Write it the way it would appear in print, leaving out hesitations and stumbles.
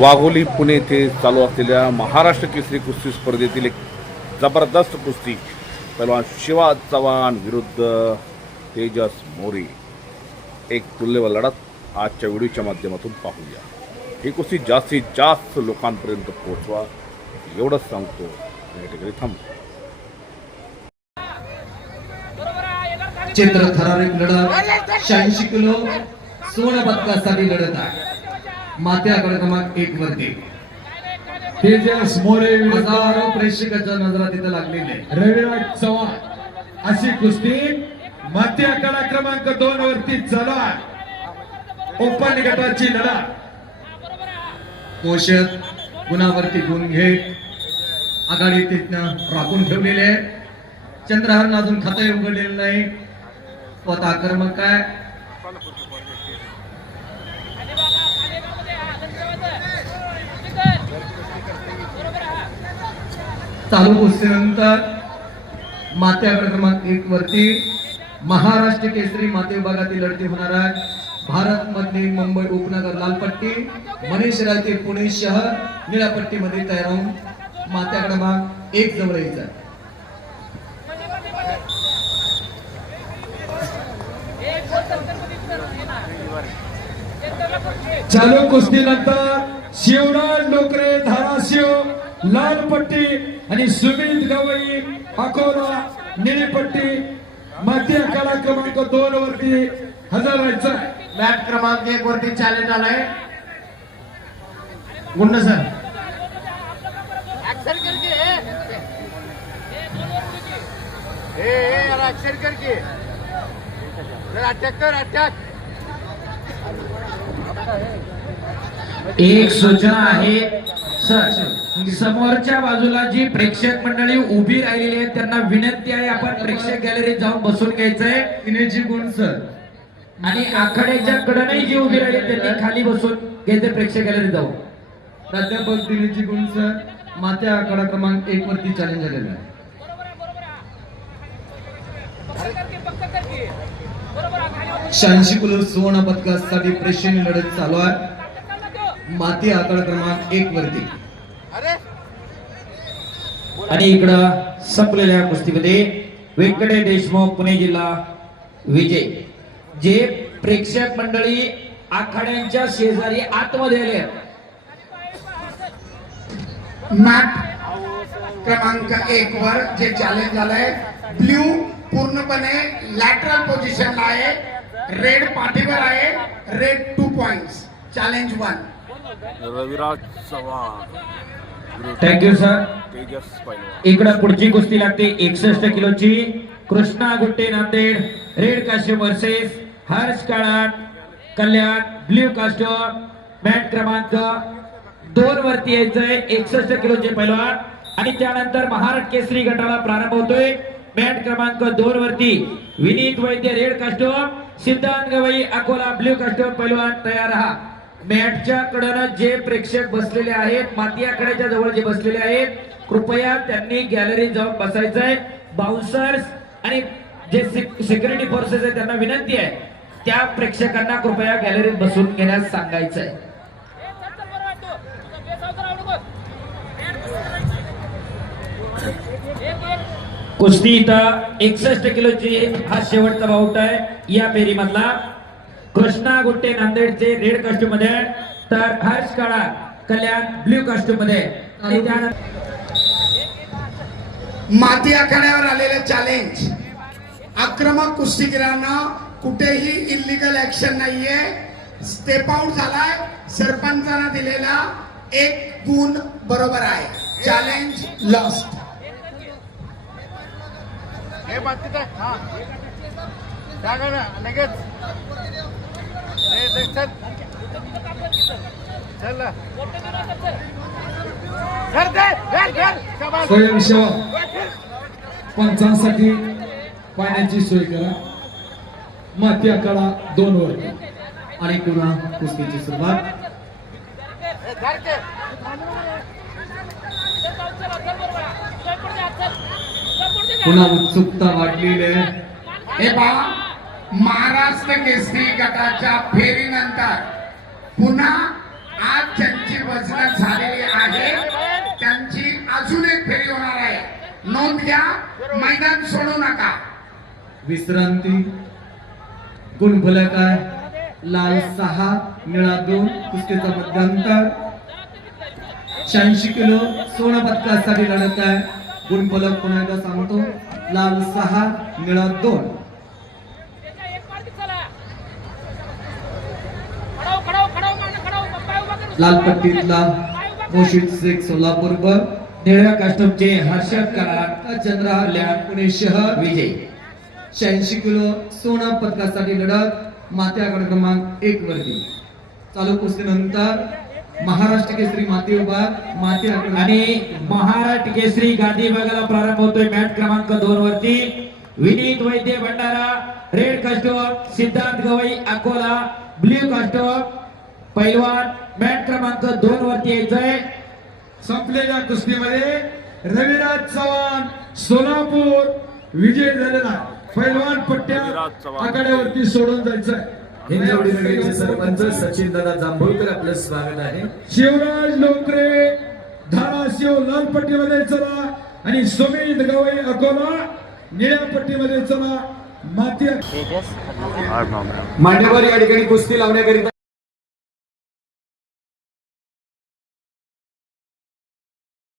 वाघोली पुणे येथे चालू असलेल्या महाराष्ट्र केसरी कुस्ती स्पर्धेतील एक जबरदस्त कुस्ती पहलवान शिवा चव्हाण विरुद्ध तेजस मोरे, एक तुल्यबळ लढत आजच्या व्हिडिओच्या माध्यमातून पाहूया। ही कुस्ती जास्तीत जास्त लोकांपर्यंत पोहोचवा एवढंच सांगतो। या ठिकाणी थांबतो। चित्र थरारक लढत 86 किलो सोना पदकासाठी लढत आहे। मात्या क्रमांक 1 वरती तेजस मोरे हजारो प्रेक्षकांच्या नजरा तिथे लागलेली आहे। रविराज चव्हाण अशी कुस्ती माती आकडा क्रमांक 2 वरती चालू आहे। ओपन गटाची लढत पोषक गुणावरती गुण घेत आघाडी तिथनं राखून ठेवलेले। चंद्रहरण अजून खाते उघडलेलं नाही, स्वतः आक्रमक काय चालू कुस्तीनंतर मात्या क्रमांक 1 वरती महाराष्ट्र केसरी माते विभागातील लढती होणार आहे। भारत मधली मुंबई उपनगर लाल पट्टी, मनीष रायते पुणे शहर निळ्या पट्टीमध्ये तयार होऊन मात्या क्रमांक 1 जवळ यायचा। चालू कुस्तीनंतर शिवराज डोकरे धाराशिव लाल पट्टी आणि सुमित गवई अकोला निळी पट्टी माती आकडा क्रमांक 2 वरती हजर व्हायचं। मॅट क्रमांक 1 वरती चॅलेंज आलाय गुंड सर। एक सूचना आहे सर, समोरच्या बाजूला जी प्रेक्षक मंडळी उभी राहिलेली आहे त्यांना विनंती आहे आपण प्रेक्षक गॅलरीत जाऊन बसून घ्यायचंय। विनयजी गुण सर आणि आखाड्याच्या कडनही जी उभी राहिली त्यांनी खाली बसून घ्यायचं प्रेक्षक गॅलरीत जाऊन। प्राध्यापक दिनेशजी गुण सर मात्या आकडा क्रमांक 1 वरती चॅलेंज झालेला आहे। 86 किलो सुवर्ण पदकासाठी प्रेक्षणीय लढत चालू आहे। माती आकडा क्रमांक 1 वरती आणि इकडं संपलेल्या कुस्तीमध्ये व्यंकटेश देशमुख पुणे जिल्हा विजय। जे प्रेक्षक मंडळी आखाड्यांच्या शेजारी आतमध्ये आले मॅट क्रमांक 1 वर जे चॅलेंज झालंय, ब्ल्यू पूर्णपणे लॅटरल पोझिशनला आहे, रेड पाठीवर आहे, red 2 points, challenge 1। Raviraj Chavan thank you sir. Tejas पहलवान। इकडं पुढची कुस्ती लागते 61 किलोची Krishna Gutte Nanded, red costume versus Harsh Kalat Kalyan blue costume. Mat क्रमांक 2 वरती यायचंय 61 किलोचे पैलवान आणि त्यानंतर महाराष्ट्र केसरी गटाला प्रारंभ होतोय। मॅट क्रमांक 2 वरती विनीत वैद्य रेड कास्ट्यूम, सिद्धांत गवई अकोला ब्ल्यू कास्ट्यूम पैलवान तयार राहा। मॅटच्या कडेनं जे प्रेक्षक बसलेले आहेत, माती आखाड्याच्या जवळ जे बसलेले आहेत, कृपया त्यांनी गॅलरीत जाऊन बसायचंय। बाउन्सर्स आणि जे सिक्युरिटी फोर्सेस आहेत त्यांना विनंती आहे त्या प्रेक्षकांना कृपया गॅलरीत बसून घेण्यास सांगायचंय। कुस्ती इथं 61 किलोची हा शेवटचा बाउट आहे या फेरीमधला। कृष्णा गुट्टे नांदेडचे रेड कास्ट्यूम मध्ये, तर हर्ष काळा कल्याण ब्ल्यू कास्ट्यूम मध्ये। आणि त्यानंतर माती आखाड्यावर आलेले चॅलेंज, आक्रमक कुस्तीगिरांना कुठेही इल्लीगल ऍक्शन नाहीये, स्टेप आउट झालाय, सरपंचांना दिलेला 1 गुण बरोबर आहे, चॅलेंज लॉस्ट। स्वयंसेवा पंचांसाठी पाण्याची सोय करा। माती आकडा 2 वरती आणि पुन्हा कुस्तीची सुरुवात। पुन्हा उत्सुकता वाढलेली आहे। हे पहा, महाराष्ट्र केसरी गटाच्या फेरीनंतर पुन्हा आज त्यांची वजन झालेली आहे. त्यांची अजून एक फेरी होणार आहे. नोंद घ्या, मैदान सोडू नका. विश्रांती. गुणफलक आहे लाल 6 निळा 2. कुस्तीचा मध्यांतर 86 किलो सोना पदकासाठी लढत आहे. गुणफलक पुन्हा एकदा सांगतो, लाल 6 निळा 2. लाल पट्टीतला मोशीद शेख सोलापूर, निळ्या कास्टमचे हर्षद कराड, चंद्रहार कल्याण पुणे शहर विजय. 86 किलो सोना पदकासाठी लढत माती आखाडा क्रमांक 1 वरती. चालू कुस्तीनंतर महाराष्ट्र केसरी माती विभाग माती आखाडा आणि महाराष्ट्र केसरी गादी विभागाला प्रारंभ होतोय मॅट क्रमांक 2 वरती. Vineet Vaidya Bhandara red costume, Siddharth Gawai Akola blue costume. पैलवान मॅट क्रमांक 2 वरती यायचंय. संपलेल्या कुस्तीमध्ये रविराज चव्हाण सोलापूर विजय झालेला आहे. पैलवान पट्ट्या आखाड्यावरती सोडून जायचं आहे. हिंजवडी नगरीचे सरपंच सचिन दादा जांभूळकर आपलं स्वागत आहे. शिवराज लोकरे धाराशिव लाल पट्टीमध्ये चला आणि सुमित गवई अकोला निळ्या पट्टीमध्ये चला. माती मान्यवर या ठिकाणी कुस्ती लावण्याकरिता